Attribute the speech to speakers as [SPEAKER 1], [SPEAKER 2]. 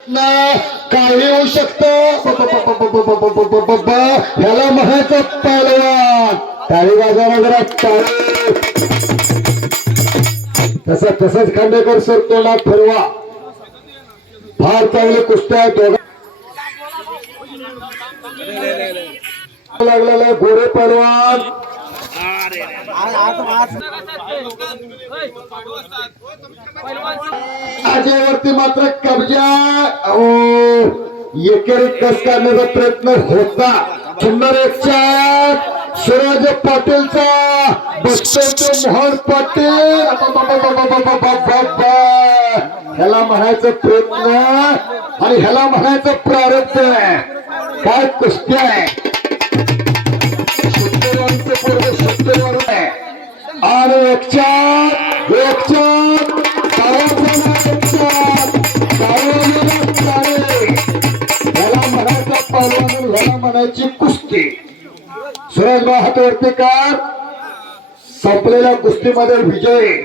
[SPEAKER 1] काय येऊ शकतो शकत. ह्याला म्हणायचं पहलवान टाळी वाजवा जरा टाळी तस तसंच खांडेकर सर तोला फिरवा फार चांगले कुस्त्या आहेत दोघा लागलेला गोरे पहलवान आजवरती मात्र कब्जा. एकेरी कस करण्याचा प्रयत्न होता. पुन्हा एकच्या सुराज पाटीलचा बसवंत मोहन पाटील. ह्याला म्हणायचा प्रयत्न आणि ह्याला म्हणायचं प्रारब्ध आहे. काय कुस्ती आहे? आणि एक चार एक चार गावाला ह्याला म्हणायचा पहलवान ह्याला म्हणायची कुस्ती. सुरज हातवरती कार. संपलेल्या कुस्तीमध्ये विजय.